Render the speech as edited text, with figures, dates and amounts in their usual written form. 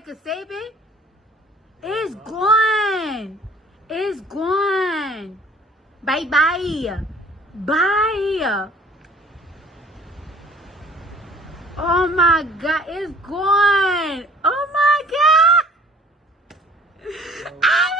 I could save it. It's gone. It's gone. Bye bye. Bye. Oh my God, it's gone. Oh my God.